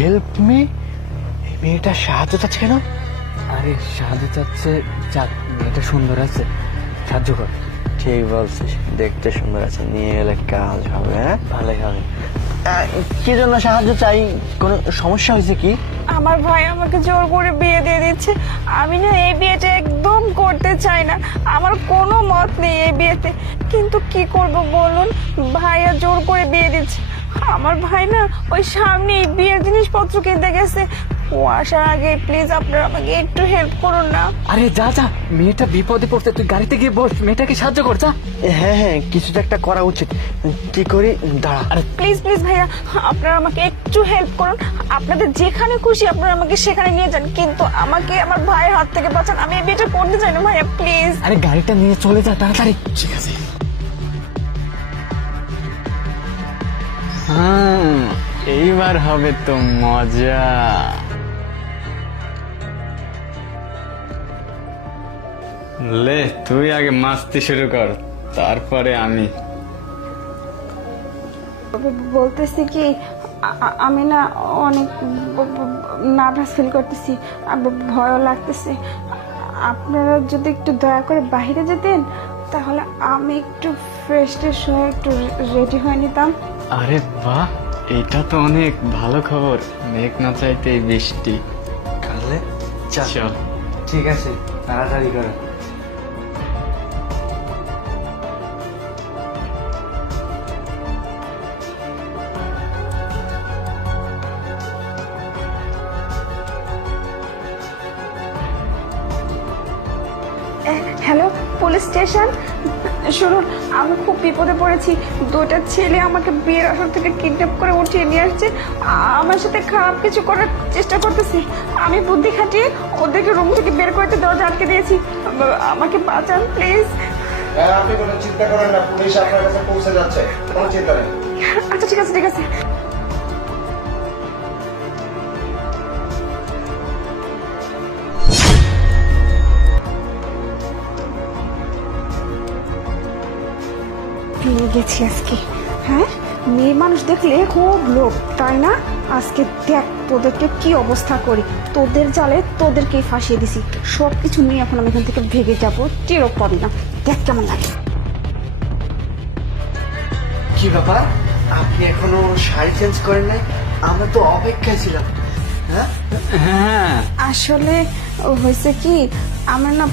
Help me? এই মেয়েটা সাহায্য চাচ্ছে কেন? আরে সাহায্য চাচ্ছে, যাক মেয়েটা সুন্দর আছে, সাহায্য কর। ঠিক বলছিস, দেখতে সুন্দর আছে, নিয়ে গেলে কাজ হবে। হ্যাঁ, ভালোই হবে। কি জন্য সাহায্য চাই? কোনো সমস্যা হয়েছে কি? আমার ভাই আমাকে জোর করে বিয়ে দিয়ে দিচ্ছে। আমি না এই বিয়েটা একদম করতে চাই না, আমার কোনো মত নেই এই বিয়েতে, কিন্তু কি করব বলুন, ভাইয়া জোর করে বিয়ে দিচ্ছে। আমার ভাই না ওই সামনে বিয়ের জিনিসপত্র কিনতে গেছে, ও আসার আগে প্লিজ আপনারা আমাকে একটু হেল্প করুন না। আরে যা যা, মেয়েটা বিপদে পড়ছে, তুই গাড়িতে গিয়ে বস, মেয়েটাকে সাহায্য কর যা। হ্যাঁ হ্যাঁ, কিছু তো একটা করা উচিত। কি করি, দাঁড়া। আরে প্লিজ প্লিজ ভাইয়া, আপনারা আমাকে একটু হেল্প করুন, আপনাদের যেখানে খুশি আপনারা আমাকে সেখানে নিয়ে যান, কিন্তু আমাকে আমার ভাইয়ের হাত থেকে বাঁচান, আমি এই বিয়েটা করতে চাই না ভাইয়া, প্লিজ। আরে গাড়িটা নিয়ে চলে যা তাড়াতাড়ি। ঠিক আছে। এইবার হবে তো মজা। লে তুই আগে মাস্তি শুরু কর, তারপরে আমি। বলতেছি কি, আমি না অনেক নার্ভাস ফিল করতেছি, ভয়ও লাগতেছে। আপনারা যদি একটু দয়া করে বাইরে যেতেন তাহলে আমি একটু ফ্রেশ ট্রেশ হয়ে একটু রেডি হয়ে নিতাম। আরে বাহ, এটা তো অনেক ভালো খবর, মেঘ না চাইতেই বৃষ্টি। তাহলে চল। ঠিক আছে, তাড়াতাড়ি করো। Hello, police station. শুনুন, আমি খুব বিপদে পড়েছি, দুটো ছেলে আমাকে বিয়ের আসর থেকে কিডন্যাপ করে উঠিয়ে নিয়ে আসছে, আমার সাথে খারাপ কিছু করার চেষ্টা করতেছে। আমি বুদ্ধি খাটিয়ে ওদেরকে রুম থেকে বের করতে দরজা আটকে দিয়েছি, আমাকে বাঁচান প্লিজ। আপনি কোনো চিন্তা করেন না, পুলিশ আপনার কাছে পৌঁছে যাচ্ছে, কোনো চিন্তা নেই। আচ্ছা ঠিক আছে ঠিক আছে। পেয়ে গেছি আজকে। হ্যাঁ, মেয়ে মানুষ দেখলে খুব লোভ, তাই না? আজকে দেখ তোদেরকে কি অবস্থা করি, তোদের জালে তোদেরকেই ফাঁসিয়ে দিছি, সব কিছু নিয়ে এখন আমি এখান থেকে ভেগে যাবো, টেরও পাবি না, দেখ কেমন লাগে। কি ব্যাপার, আপনি এখনো শাড়ি চেঞ্জ করেন নাই? আমরা তো অপেক্ষায় ছিলাম। হ্যাঁ, হ্যাঁ আসলে হয়েছে কি, আমার না